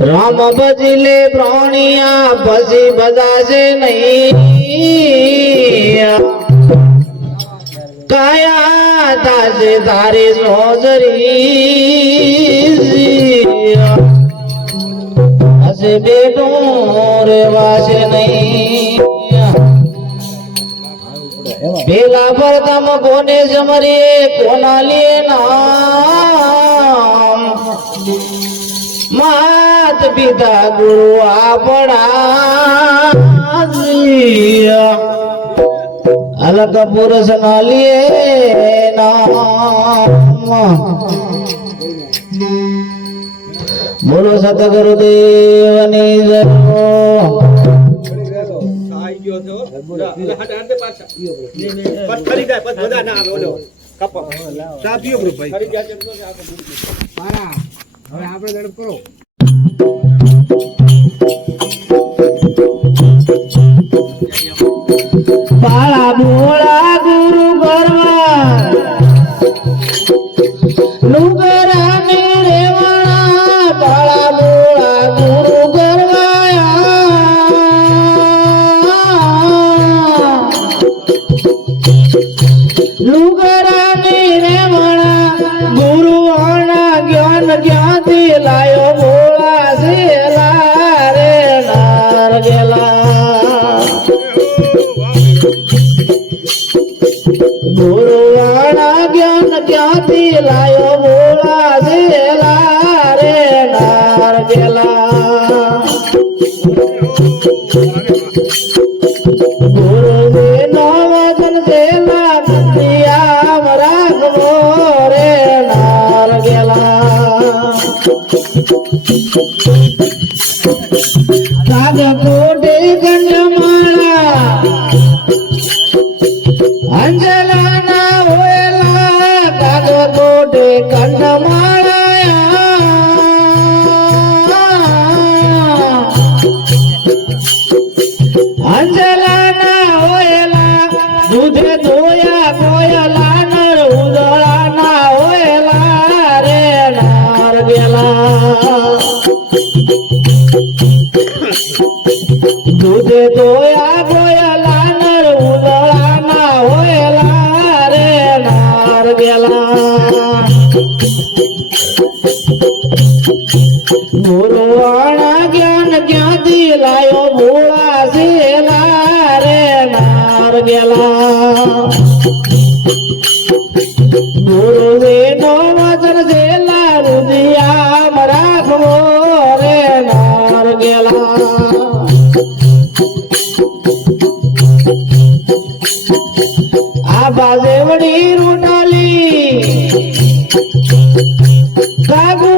રામ ભજલે પ્રાણિયા પછી બજાશે નહીં કાયા તાશે તારી સોજરી હશે બેટો રેવાશે નહીં પેલા પ્રથમ કોને સમરીએ કોના લે નામ માત પિતા ગુરુ આપણા અલગ પુરુષ ના લે નામ બોલો સતગુરુદેવની જય બાળા બોળા ગુરુ કરવા લુગરા ને રેવાણા બાળા બોળા ગુરુ લુગરા ને રેવાણા ગુરુ આણા જ્ઞાન ક્યાંથી લાયો બોળા સેલા રે નાર ગેલા ગુરુ આણા જ્ઞાન ક્યાંથી લાયો બોળા સેલા રે નાર ગેલા ગુરુ નો વચન સેલા બુદ્ધિયા રાખવો રે નાર ગેલા સાગ કોટે ગંડમાળા અંજલા ના હોયલા કાગ કોટે ગંડમાળા અંજલા ના હોયલા દૂધે ધોયા કોયલા નર ઉદળા ના હોયલા રે નાર ગેલા દૂધે ધોયા કોયલા નર ઉદળા ના હોયલા રે નાર ગેલા ગુરુ આણા જ્ઞાન ક્યાંથી લાયો ભોળા સેલા રે નાર ગેલા ગુરુ નો વચન સેલા રુદિયા રાખવો રે નાર ગેલા આ બાજેવડી રૂટાલી કાગુ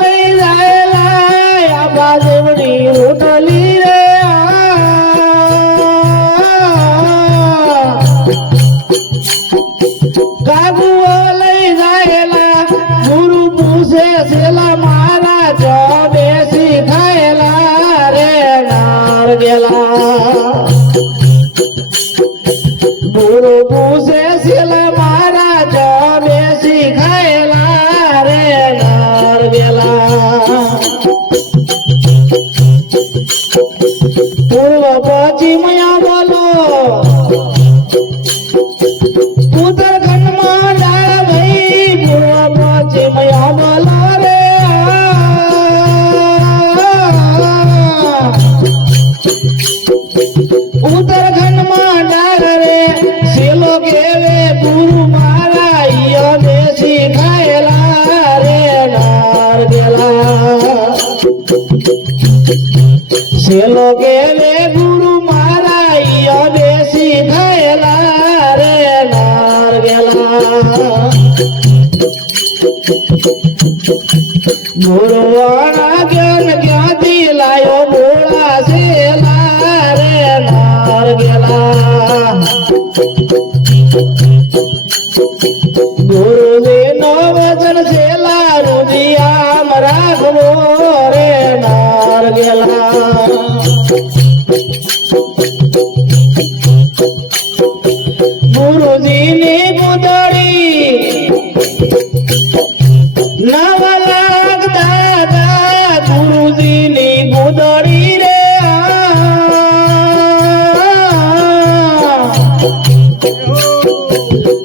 લઈ જાયેલા આ બાજેવડી રૂટાલી રે કાગુ લઈ જાયેલા ગુરુ પૂછે સેલા મારા જો બેસી ખાયેલા રે નાર ગેલા ગુરુ પૂછે સેલા મારા જો બેસી ખાયેલા રે નાર ગેલા પૂર્વ પશ્ચિમ બોલો ઉત્તરખંડમાં ડાળ ભાઈ પૂર્વ પશ્ચિમ બોલો રે ઉત્તરખંડમાં ડાળ રે સેલો કેવે ગુરુ મારા ઈયો બેસી ખાયેલા રે નાર ગેલા સેલો કેવે ગુરુ મારા ઈયો બેસી ખાયેલા રે નાર ગેલા ગુરુ આણા જ્ઞાન ક્યાંથી લાયો બોળા સેલા રે નાર ગેલા ગુરુ નો વચન સેલા રુદિયા રાખવો રે નાર ગેલા ગુરુજી ની પુતળી નવ લાખ દાદા ગુરુજીની ગોદડી રે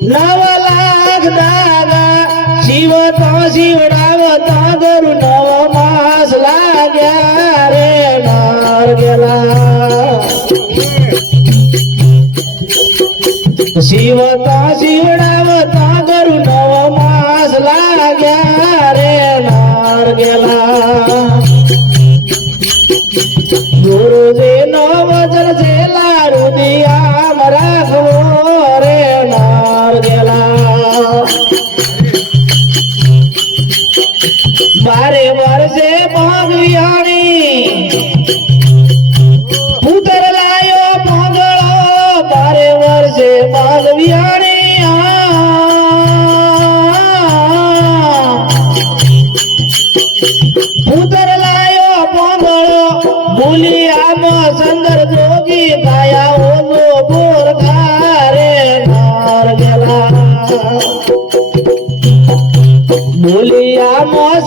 નવ લાખ દાદા શિવતા શિવડાવતા ગરુ નવ માસ લાગ્યા રે નાર ગેલા શિવતા શિવડાવતા ગરુ નવ માસ લાગ્યા રે નાર ગેલા ગુરુજી નો વચન છે લારુદિયા રાખવો રે નાર ગેલા બારે વર્ષે પગવિયાણી પુત્ર લાયો પગળો બારે વર્ષે પગવિયાણી પુત્ર લાયો પગળો ભૂલિયામાં સુંદર જોગી થયા ઓલો ગોરખા રે નાર ગેલા ભૂલિયામાં